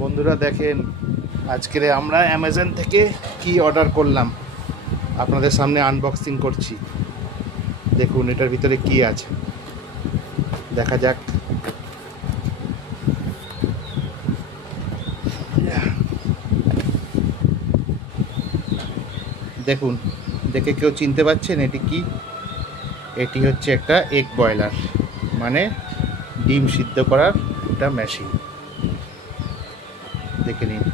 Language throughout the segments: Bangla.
বন্ধুরা দেখেন, আজকে আমরা অ্যামাজন থেকে কি অর্ডার করলাম আপনাদের সামনে আনবক্সিং করছি। দেখুন এটার ভিতরে কি আছে, দেখা যাক। দেখুন, দেখে কেউ চিনতে পারছেন এটি কি? এটি হচ্ছে একটা এগ বয়লার, মানে ডিম সিদ্ধ করার একটা মেশিন। দেখে নিন,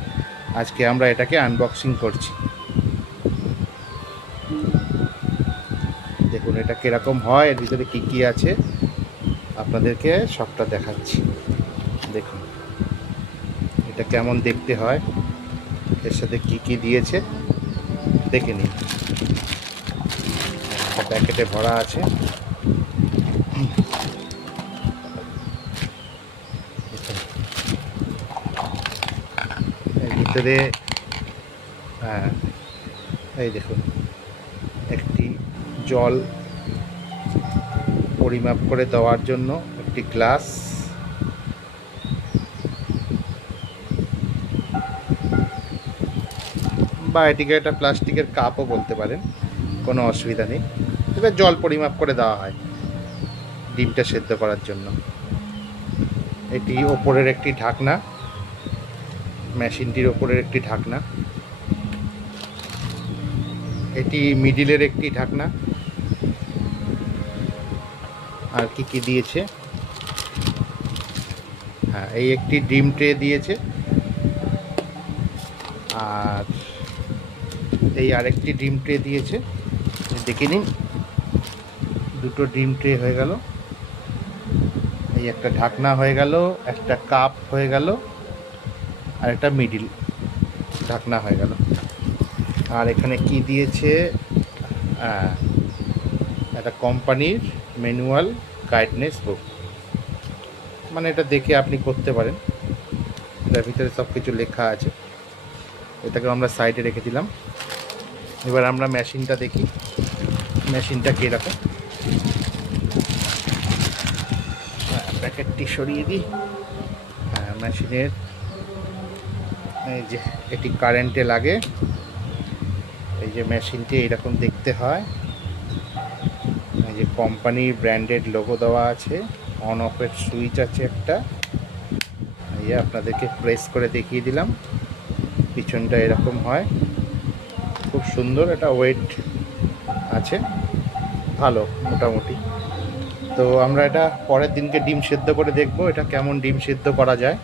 আজকে আমরা এটাকে আনবক্সিং করছি। দেখুন এটা কীরকম হয়, এর ভিতরে কি কি আছে আপনাদেরকে সবটা দেখাচ্ছি। দেখুন এটা কেমন দেখতে হয়, এর সাথে কি কি দিয়েছে দেখে নিন। প্যাকেটে ভরা আছে। এর ভিতরে এই দেখুন, একটি জল পরিমাপ করে দেওয়ার জন্য একটি গ্লাস, বা এটিকে একটা প্লাস্টিকের কাপও বলতে পারেন, কোনো অসুবিধা নেই। এটা জল পরিমাপ করে দেওয়া হয় ডিমটা সেদ্ধ করার জন্য। এটি ওপরের একটি ঢাকনা, মেশিনটির ওপরের একটি ঢাকনা। এটি মিডিলের একটি ঢাকনা। আর কি কি দিয়েছে, হ্যাঁ এই একটি ডিম ট্রে দিয়েছে, আর এই আরেকটি ডিম ট্রে দিয়েছে। দেখে নিন, দুটো ডিম ট্রে হয়ে গেল, এই একটা ঢাকনা হয়ে গেল, একটা কাপ হয়ে গেল, আর একটা মিডিল ঢাকনা হয়ে গেল। আর এখানে কি দিয়েছে, একটা কোম্পানির ম্যানুয়াল গাইডনেস বুক, মানে এটা দেখে আপনি করতে পারেন। এটার ভিতরে সব কিছু লেখা আছে। এটাকে আমরা সাইডে রেখে দিলাম। এবার আমরা মেশিনটা দেখি, মেশিনটা কীরকম। প্যাকেটটি সরিয়ে দিই। হ্যাঁ, মেশিনের এই যে এটি কারেন্টে লাগে। এই যে মেশিনটি এইরকম দেখতে হয়। এই যে কোম্পানির ব্র্যান্ডেড লোগো দেওয়া আছে, অন অফের সুইচ আছে একটা। এই আপনাদেরকে প্রেস করে দেখিয়ে দিলাম, পিছনটা এরকম হয়, খুব সুন্দর। এটা ওয়েট আছে ভালো মোটামুটি। তো আমরা এটা পরের দিনকে ডিম সেদ্ধ করে দেখব এটা কেমন ডিম সেদ্ধ করা যায়।